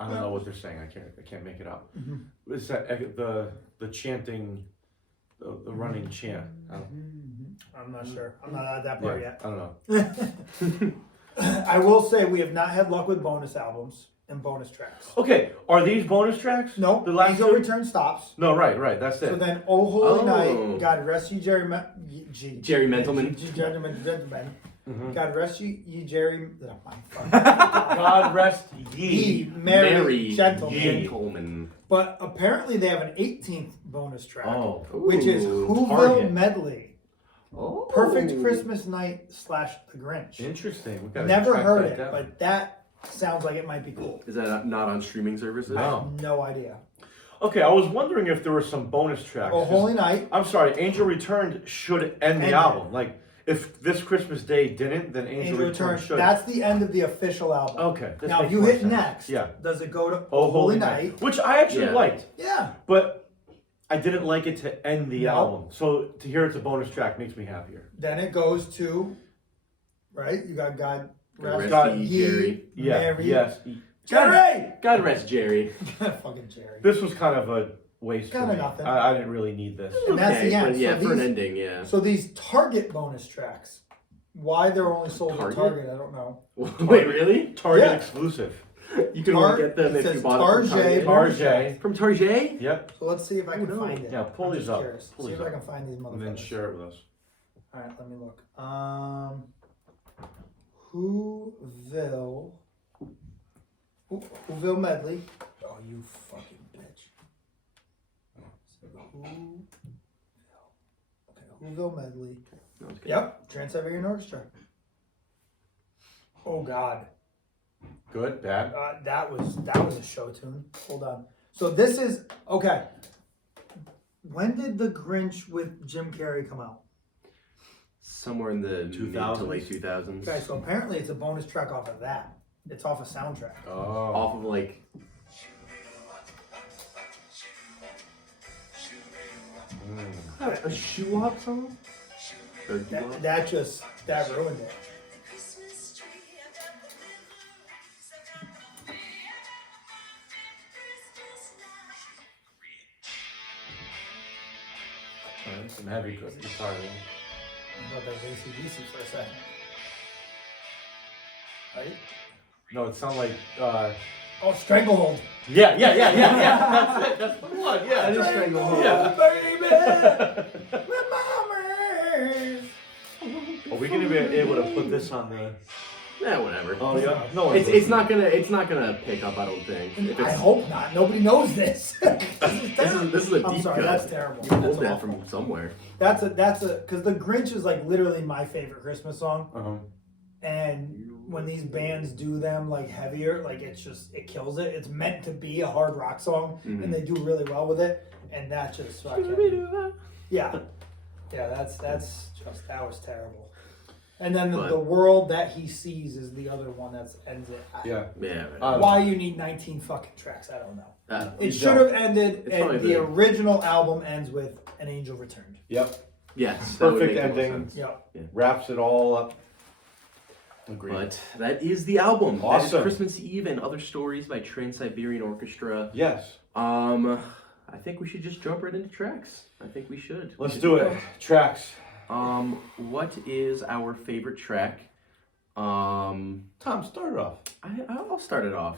I don't know what they're saying. I can't make it out. It's that the chanting, the running chant. I'm not sure. I'm not at that part yet. I don't know. I will say we have not had luck with bonus albums and bonus tracks. Okay, are these bonus tracks? No. The last Angel Return stops. No, right. That's it. So then, Oh Holy Night, God rest ye Jerry Mentalman. Gentlemen. God rest ye Jerry. God rest ye merry gentlemen. Coleman. But apparently they have an 18th bonus track, which is Ooh, Whoville Target. Medley. Oh. Perfect Christmas Night / The Grinch. Interesting. Never heard it, but that sounds like it might be cool. Is that not on streaming services? I have no idea. Okay, I was wondering if there were some bonus tracks. Oh Holy Night. I'm sorry, Angel Returned should end the album. Like, if this Christmas Day didn't, then Angel Returned should. That's the end of the official album. Okay. Now, if you hit next, does it go to Oh Holy Night? Which I actually liked. Yeah. But I didn't like it to end the album. So to hear it's a bonus track makes me happier. Then it goes to, right? You got God rest Jerry. Mary. Yes. Jerry! God rest Jerry. Fucking Jerry. This was kind of a waste for me. Nothing. I didn't really need this. And that's the end. But yeah, for an ending, So these Target bonus tracks, why they're only sold at Target, I don't know. Wait, really? Target exclusive. You can only get them if you bought it from Target. Target. From Target? Yep. So let's see if I can find it. Yeah, pull these up. See if I can find these motherfuckers. And then share it with us. All right, let me look. Whoville Medley. Oh, you fucking bitch. Whoville Medley. Yep, Trans-Siberian Orchestra. Oh God. Good, bad. That was a show tune. Hold on. So this is okay. When did The Grinch with Jim Carrey come out? somewhere in the mid to 2000s? late 2000s. Okay, so apparently it's a bonus track off of that. It's off a soundtrack. Oh. Off of like. A shoe-hop song? Or doo-wop? That ruined it. Some heavy guitar. I thought that was AC/DC for a second. Right? No, it sounded like. Oh, Stranglehold. Yeah. That's it. That's the one. Yeah. That is Stranglehold. Yeah. Baby, remembers. Are we gonna be able to put this on the? Yeah, whatever. Oh yeah. No. It's not gonna pick up. I don't think. If I it's, hope not. Nobody knows this. this is a deep I'm sorry, cut. that's terrible. You That's pulled that awful. from somewhere. That's because the Grinch is like literally my favorite Christmas song, Uh-huh. and when these bands do them like heavier, like it kills it. It's meant to be a hard rock song, and they do really well with it, and that just fucking yeah. That was terrible. And then the world that he sees is the other one that ends it. Yeah. Yeah. Why you need 19 fucking tracks, I don't know. It You should have ended, It's and probably the the- original album ends with An Angel Returned. Yep. Yes. That would Perfect make the most ending. sense. Yep. Wraps it all up. Agreed. But that is the album. That Awesome. is Christmas Eve and Other Stories by Trans-Siberian Orchestra. Yes. I think we should just jump right into tracks. I think we should. Let's do it. Tracks. What is our favorite track? Tom, start it off. I'll start it off.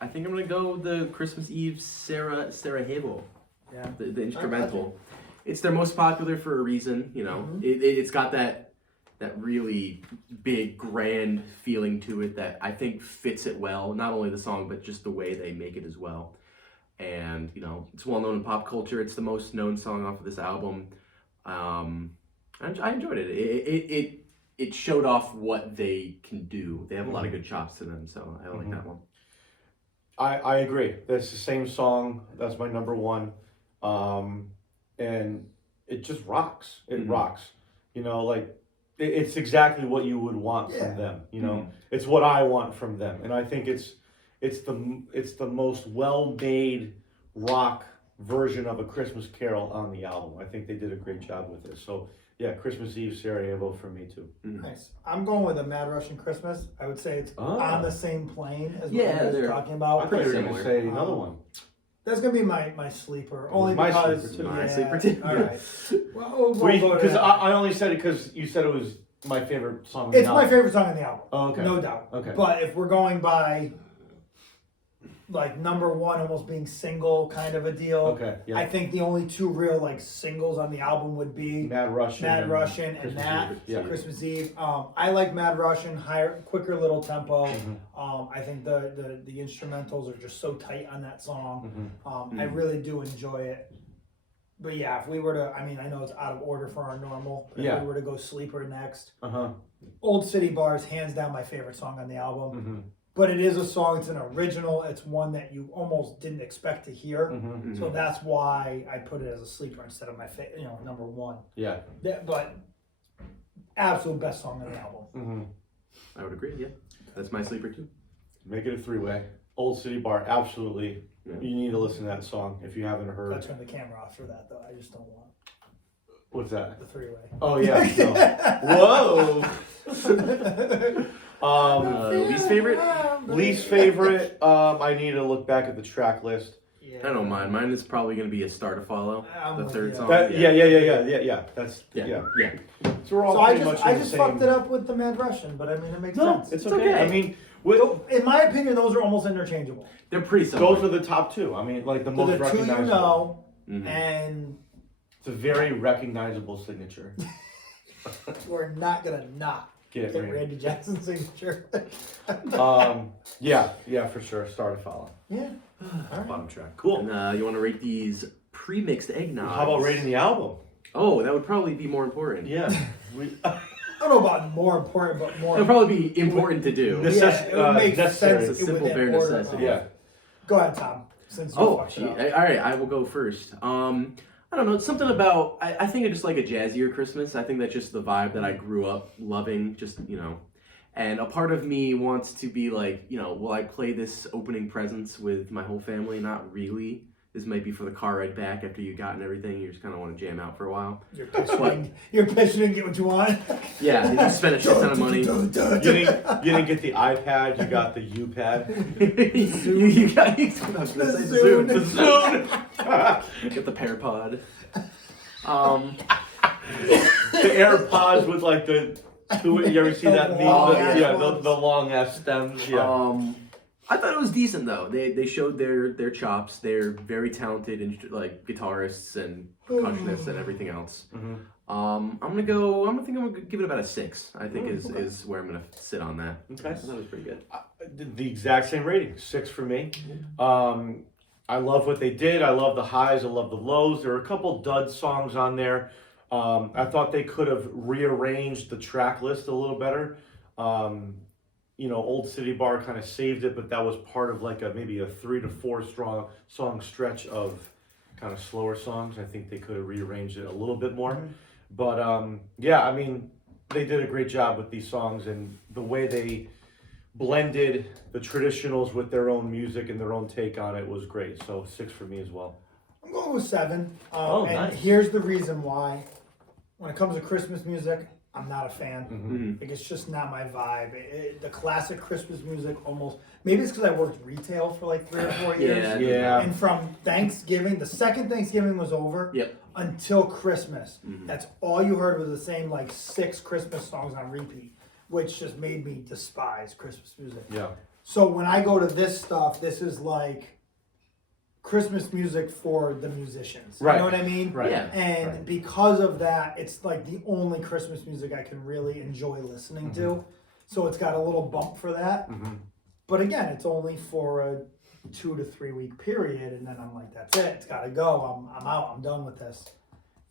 I think I'm gonna go the Christmas Eve 𝙤𝙤𝙬𝙁. Yeah. The instrumental. It's their most popular for a reason, you know. It's got that really big, grand feeling to it that I think fits it well. Not only the song, but just the way they make it as well. And, you know, it's well known in pop culture. It's the most known song off of this album. I enjoyed it. It showed off what they can do. They have a lot of good chops to them, so I like that one. I agree. That's the same song. That's my number one. And it just rocks. It rocks. You know, like it's exactly what you would want from them. You know, it's what I want from them, and I think it's the most well-made rock version of A Christmas Carol on the album. I think they did a great job with it. So yeah, Christmas Eve 𝙤𝙤𝙬𝙁 for me too. Nice. I'm going with a Mad Russian Christmas. I would say it's on the same plane as what Yeah, you guys they're are talking I about. thought you were going similar. to say another one. That's gonna be my sleeper, only my because sleeper, too. My sleeper, too. All right. Well, we'll go to Because that. I only said it because you said it was my favorite song. on the It's my album. favorite song on the album. Oh, okay. No doubt. Okay. But if we're going by like number one almost being single kind of a deal, Okay. Yeah. I think the only two real like singles on the album would be Mad Russian. Mad Russian and Christmas that Eve. Yeah. Christmas Eve. I like Mad Russian, higher, quicker little tempo. I think the instrumentals are just so tight on that song. I really do enjoy it. But yeah, if we were to, I mean, I know it's out of order for our normal. But if we were to go sleeper next, Old City Bar is hands down my favorite song on the album. But it is a song, it's an original, it's one that you almost didn't expect to hear. So that's why I put it as a sleeper instead of my number one. Yeah. But absolute best song on the album. I would agree, yeah. That's my sleeper too. Make it a three-way. Old City Bar, absolutely. Yeah. You need to listen to that song if you haven't I'll heard. turn the camera off for that though. I just don't want What's that? the three-way. Oh yeah. No. Whoa. Least favorite? Least favorite. I need to look back at the track list. Yeah. I don't mind. Mine is probably going to be A Star to Follow, I'm the with third you. song. Yeah. That's Yeah. So we're all So I pretty just much in the just same. fucked it up with the Mad Russian, but I mean it makes No, sense. it's It's okay. okay. I mean, In my opinion, those are almost interchangeable. They're pretty similar. those are the top two. I mean, like the So most the two recognizable. you know, Mhm. and It's a very recognizable signature. we're not gonna not Get get Randy. Randy Jackson's signature. Yeah, for sure. Star to follow. Yeah. All right. Bottom track. Cool. And you want to rate these pre-mixed eggnogs? How about rating the album? Oh, that would probably be more important. Yeah. I don't know about more important, but more. It would probably be important to do. It would make necessary. sense. It's a simple, within bare order. necessity. Yeah. Go ahead, Tom. Since you Oh, fucked it gee. up. All right. I will go first. I don't know, it's something about, I think I just like a jazzier Christmas. I think that's just the vibe that I grew up loving, just, and a part of me wants to be like, will I play this opening presents with my whole family? Not really. This might be for the car ride back after you've gotten everything. You just kind of want to jam out for a while. You're pissed you didn't get what you want. Yeah, you spend a shit ton of money. You didn't get the iPad, you got the U-pad. you got the Zune. The Zune. Get the PearPod. The AirPods with like the you ever see that meme? The long ass stems. Yeah. I thought it was decent though. They showed their chops. They're very talented like guitarists and percussionists and everything else. Mm-hmm. I'm gonna give it about a 6. I think is where I'm gonna sit on that. Okay, So that was pretty good. The exact same rating, 6 for me. I love what they did. I love the highs. I love the lows. There are a couple dud songs on there. I thought they could have rearranged the track list a little better. Old City Bar kind of saved it, but that was part of like maybe a 3 to 4 song stretch of kind of slower songs. I think they could have rearranged it a little bit more. But they did a great job with these songs and the way they blended the traditionals with their own music and their own take on it was great. So 6 for me as well. I'm going with 7. Nice. And here's the reason why. When it comes to Christmas music, I'm not a fan. Mm-hmm. Like, it's just not my vibe. The classic Christmas music almost, maybe it's because I worked retail for like 3 or 4 years. Yeah. And from Thanksgiving, the second Thanksgiving was over, until Christmas, that's all you heard was the same like 6 Christmas songs on repeat, which just made me despise Christmas music. Yeah. So when I go to this stuff, this is like Christmas music for the musicians. Right. You know what I mean? Right. Yeah. And because of that, it's like the only Christmas music I can really enjoy listening to. So it's got a little bump for that. But again, it's only for a 2 to 3 week period, and then I'm like, that's it. It's got to go. I'm out. I'm done with this.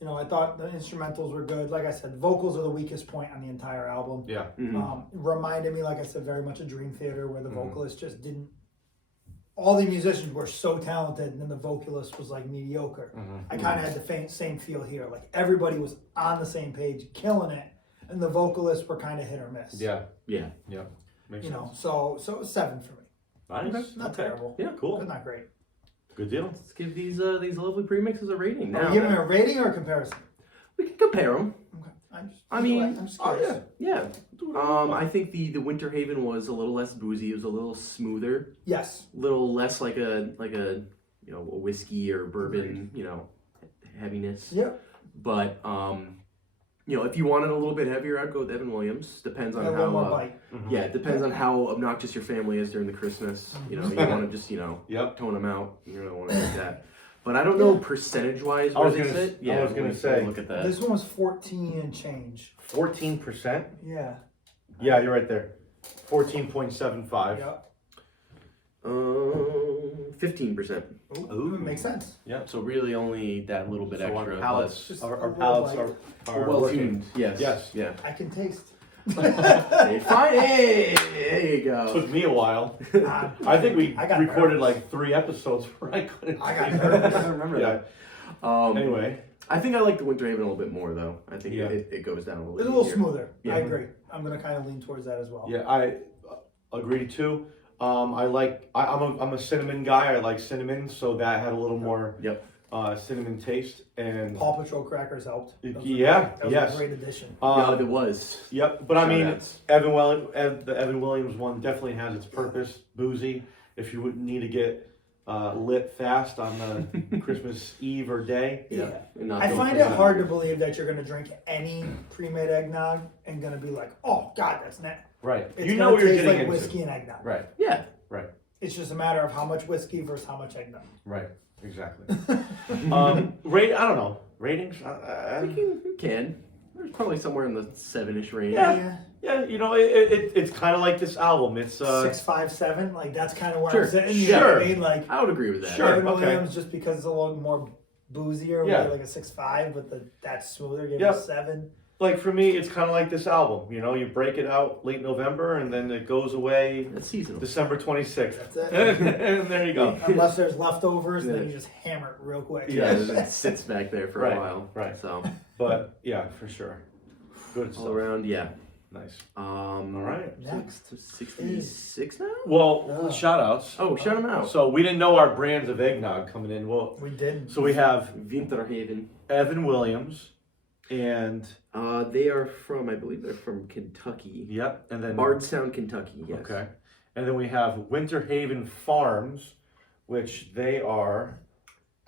I thought the instrumentals were good. Like I said, vocals are the weakest point on the entire album. Yeah. Reminded me, like I said, very much of Dream Theater, where the vocalist just didn't. All the musicians were so talented, and then the vocalist was like mediocre. I kind of had the same feel here. Like everybody was on the same page, killing it, and the vocalists were kind of hit or miss. Yeah. Makes sense. So it was 7 for me. Nice. Not terrible. Yeah, cool. But not great. Good deal. Let's give these lovely premixes a rating now. Are you giving them a rating or a comparison? We can compare them. Okay. I'm just Oh curious. yeah. I think the Winterhaven was a little less boozy. It was a little smoother. Yes. A little less like a a whiskey or bourbon heaviness. Yeah. But if you wanted a little bit heavier, I'd go with Evan Williams. Depends on A little more bite. Yeah, it depends on how obnoxious your family is during the Christmas. You want to just tone them out. You don't want to do that. But I don't know percentage-wise where they sit. I was gonna say, look at that. This one was 14 and change. 14%? Yeah. Yeah, you're right there. 14.75. Yep. 15%. Ooh, makes sense. Yeah. So really only that little bit So extra. our palates, Just our a little palates bite. are well working. tuned. Yes. Yes. Yeah. I can taste. Hey, fine. Hey, there you go. Took me a while. I think we I got recorded nervous. like 3 episodes where I couldn't. I got I nervous. don't remember Yeah. that. Anyway. I think I like the Winterhaven a little bit more though. I think Yeah. it goes down a little. It's a little easier. smoother. Yeah. I agree. I'm gonna kind of lean towards that as well. Yeah, I agree too. I'm a cinnamon guy. I like cinnamon, so that had a little more cinnamon taste. And Paw Patrol crackers helped. That was yes. a great addition. Yeah, it was. Yep, but I mean, Shout-outs. the Evan Williams one definitely has its purpose. Boozy, if you would need to get lit fast on the Christmas Eve or day. Yeah. And not I go find for it that. hard to believe that you're gonna drink any pre-made eggnog and gonna be like, oh God, that's not. Right. It's You know gonna what you're taste getting like into. whiskey and eggnog. Right. Yeah. Right. It's just a matter of how much whiskey versus how much eggnog. Right. Exactly. I don't know. Ratings? You can. There's probably somewhere in the 7-ish range. Yeah. Yeah, it's kind of like this album. It's 6, 5, 7. Like that's kind of where Sure. I'm sitting. You know what I mean? Like I would agree with that. Sure. Evan okay. Williams, just because it's a little more boozier, Yeah. like a 6, 5, but that's smoother. Give Yep. it a 7. like for me, it's kind of like this album. You know, you break it out late November, and then it goes away That's seasonal. December 26th. That's it. And there you go. Unless there's leftovers, Yeah. then you just hammer it real quick. Yeah, it sits back there for Right, a while. right. So But yeah, for sure. Good stuff. all around, yeah. Nice. All right. Next 66 now. Well, shout outs. Oh, shout them out. So we didn't know our brands of eggnog coming in. Well, We didn't. so we have Winterhaven. Evan Williams, and They are from, I believe they're from Kentucky. yep, and then Bardstown, Kentucky. Yes. okay, and then we have Winterhaven Farms, which they are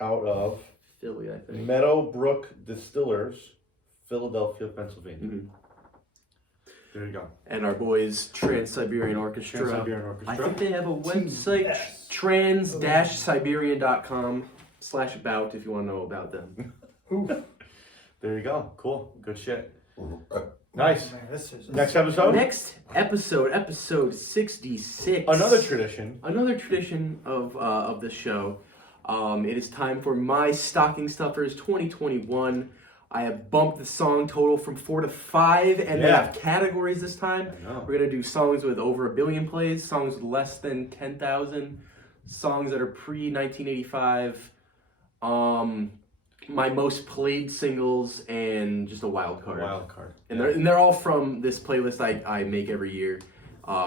out of Philly, I think. Meadowbrook Distillers, Philadelphia, Pennsylvania. Mhm. There you go. And our boys, Trans-Siberian Orchestra. Trans-Siberian I Orchestra. think they have a website, TS. trans-siberian.com/about if you want to know about them. There you go. Cool. Good shit. Nice. Man, this is Next episode. Next episode 66. Another tradition. Another tradition of the show. It is time for my Stocking Stuffers 2021. I have bumped the song total from 4 to 5, and they Yeah. have categories this time. I know. We're gonna do songs with over 1 billion plays, songs with less than 10,000, songs that are pre-1985, my most played singles, and just a wild card. Wild card. And they're all from this playlist I make every year,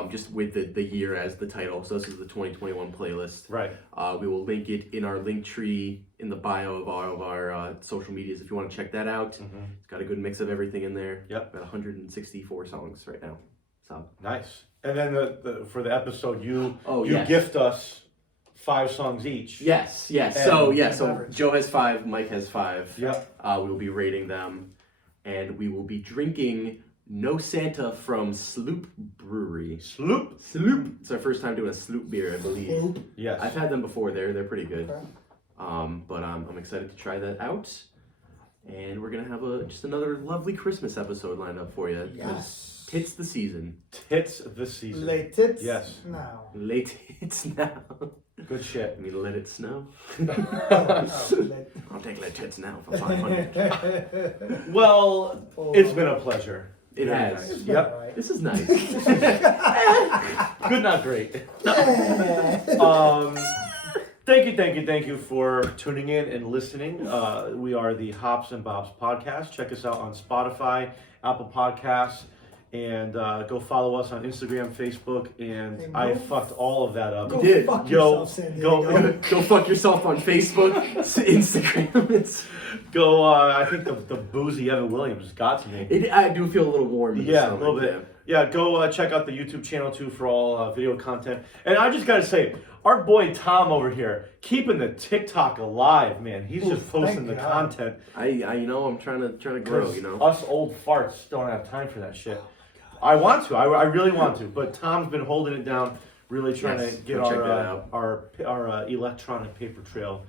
just with the year as the title. So this is the 2021 playlist. Right. We will link it in our link tree in the bio of all of our social medias if you want to check that out. Mhm. It's got a good mix of everything in there. Yep. Got 164 songs right now. So Nice. And then for the episode, you yes. gift us 5 songs each. Yes. And- So so Beverage. Joe has 5, Mike has 5. Yep. We will be rating them, and we will be drinking No Santa from Sloop Brewery. Sloop. It's our first time doing a Sloop beer, I believe. Yes. I've had them before. They're pretty good. Okay. But I'm excited to try that out, and we're gonna have just another lovely Christmas episode lined up for you. Yes. It's the season. Tits this season. Late tits. Yes. Now. Late it's now. Good shit. I mean, let it snow. Late. I'll take late tits now for 500. Well, it's been a pleasure. It Very has. nice. Yeah. Yep. Right. This is nice. Good, not great. Thank you for tuning in and listening. We are the Hops and Bops podcast. Check us out on Spotify, Apple Podcasts, and go follow us on Instagram, Facebook, and Hey, I go- fucked all of that up. Go did. fuck Yo, yourself, San Diego. Go fuck yourself on Facebook, Instagram. Go, I think the boozy Evan Williams got to me. I do feel a little warm. in the Yeah, a stomach, little bit. Yeah, go check out the YouTube channel too for all video content. And I just gotta say, our boy Tom over here, keeping the TikTok alive, man. He's Ooh, just posting the thank God. content. I I'm trying to grow. 'Cause You know. us old farts don't have time for that shit. I want to. I really want to. But Tom's been holding it down, really trying Yes, to get go check that out. our electronic paper trail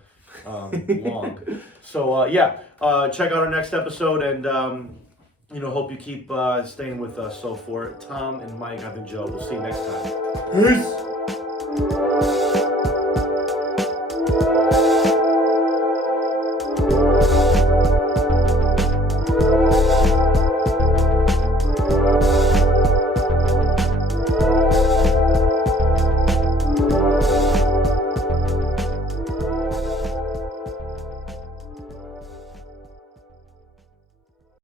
long. So check out our next episode, and hope you keep staying with us. So for Tom and Mike, I've been Joe. We'll see you next time. Peace.